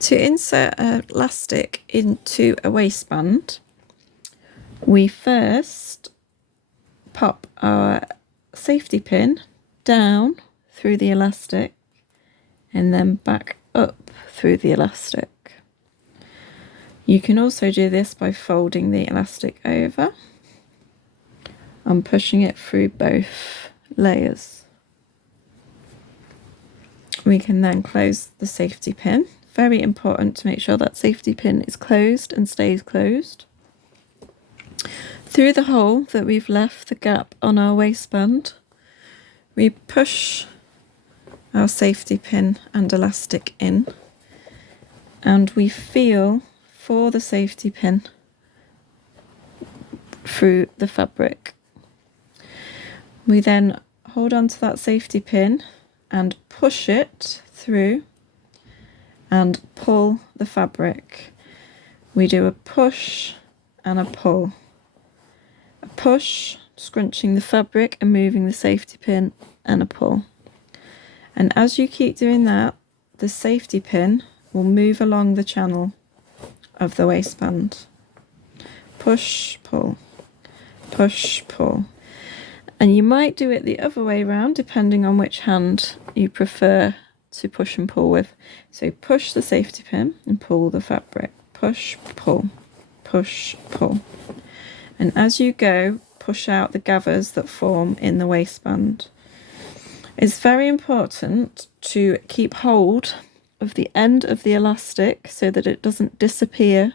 To insert elastic into a waistband, we first pop our safety pin down through the elastic and then back up through the elastic. You can also do this by folding the elastic over and pushing it through both layers. We can then close the safety pin. Very important to make sure that safety pin is closed and stays closed. Through the hole that we've left, the gap on our waistband, we push our safety pin and elastic in, and we feel for the safety pin through the fabric. We then hold on to that safety pin and push it through and pull the fabric. We do a push and a pull. A push, scrunching the fabric and moving the safety pin, and a pull. And as you keep doing that, the safety pin will move along the channel of the waistband. Push, pull, push, pull. And you might do it the other way around depending on which hand you prefer to push and pull with. So push the safety pin and pull the fabric. Push, pull, push, pull. And as you go, push out the gathers that form in the waistband. It's very important to keep hold of the end of the elastic so that it doesn't disappear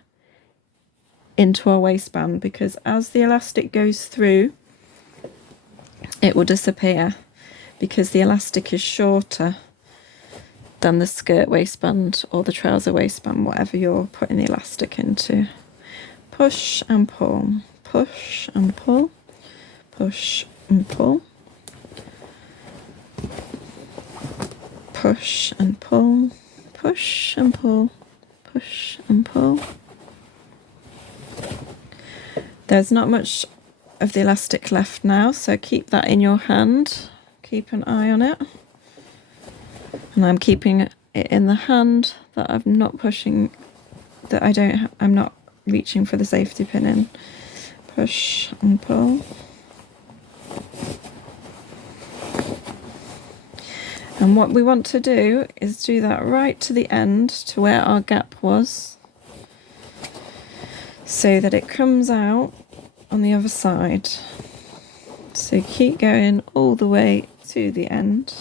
into our waistband, because as the elastic goes through, it will disappear because the elastic is shorter than the skirt waistband or the trouser waistband, whatever you're putting the elastic into. Push and pull, push and pull, push and pull, push and pull, push and pull, push and pull. There's not much of the elastic left now, so keep that in your hand. Keep an eye on it. And I'm keeping it in the hand that I'm not pushing, that I'm not reaching for the safety pin in. Push and pull. And what we want to do is do that right to the end, to where our gap was, so that it comes out on the other side. So keep going all the way to the end.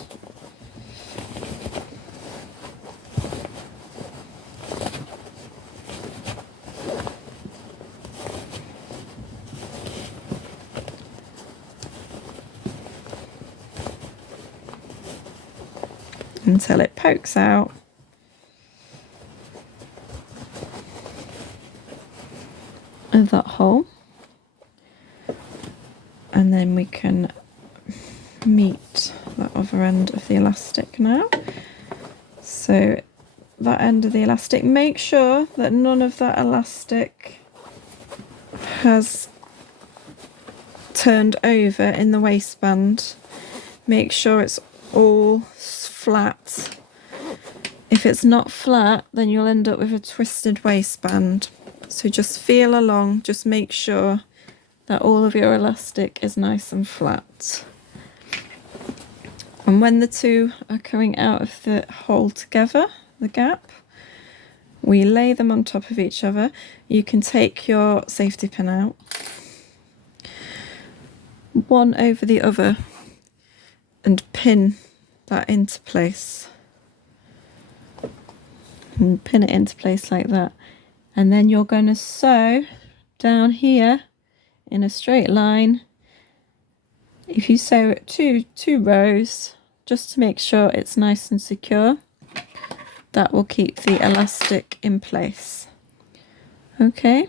Until it pokes out. Of that hole. And then we can meet that other end of the elastic now. So that end of the elastic, make sure that none of that elastic has turned over in the waistband. Make sure it's all flat. If it's not flat, then you'll end up with a twisted waistband. So just feel along, just make sure that all of your elastic is nice and flat. And when the two are coming out of the hole together, the gap, we lay them on top of each other. You can take your safety pin out, one over the other, and pin that into place. And pin it into place like that. And then you're going to sew down here in a straight line. If you sew two rows, just to make sure it's nice and secure, that will keep the elastic in place. Okay.